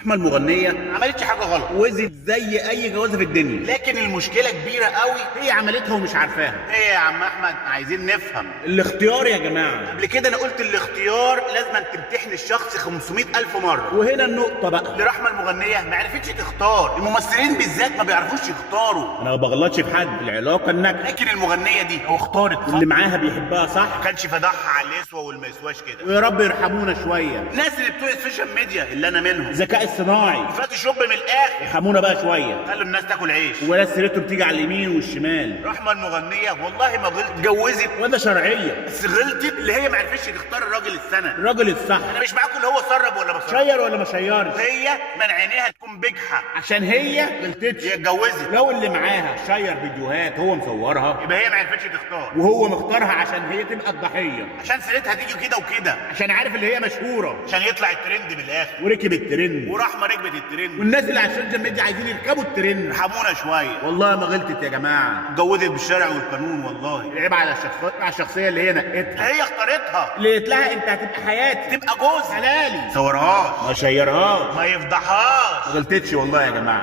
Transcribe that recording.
رحمه المغنيه ما عملتش حاجه غلط، وزت زي اي جوازه في الدنيا، لكن المشكله كبيره قوي. هي عملتها ومش عارفاها. ايه يا عم احمد، عايزين نفهم. الاختيار يا جماعه. قبل كده انا قلت الاختيار لازم تمتحن الشخص 500,000 مره. وهنا النقطه بقى، اللي رحمه المغنيه ما عرفتش تختار، الممثلين بالذات ما بيعرفوش يختاروا. انا ما بغلطش في حد، العلاقه الناجحه لكن المغنيه دي هو اختارت صح، اللي معاها بيحبها صح، ما كانش فضحها على اللي يسوى واللي ما يسواش كده. ويا رب يرحمونا شويه. الناس اللي بتوع السوشيال ميديا اللي انا منهم، الذكاء الصناعي فوتوشوب من الاخر، يرحمونا بقى شويه، خلوا الناس تاكل عيش. ولا سيرتهم تيجي على اليمين والشمال. رحمه المغنيه والله ما غلطت، اتجوزت وده شرعيه، بس غلطت اللي هي ما عرفتش تختار الراجل السنه. الراجل الصح. انا مش معاكم اللي هو سرب ولا ما سرب، شير ولا ما شيرش، هي من عينيها تكون بجحه عشان هي غلطتش. هي اتجوزت، لو اللي معاها شير فيديوهات هو مصورها يبقى هي ما عرفتش تختار، وهو مختارها عشان هي تبقى الضحيه، عشان سيرتها تيجي كده وكده، عشان عارف اللي هي مشهوره عشان يطلع الترند من الاخر. وركب الترند، ورحمه ركبت الترند، والناس اللي على السوشيال ميديا عايزين يركبوا الترند. ارحمونا شويه. والله ما غلطت يا جماعه، اتجوزت بالشرع والقانون والله. العيب على الشخصيه اللي هي نقتها، هي اختارتها، اللي قلت لها انت هتبقى حياتي تبقى جوز حلالي، صورهاش، ما شيرهاش، ما يفضحهاش. ما غلطتش والله يا جماعه.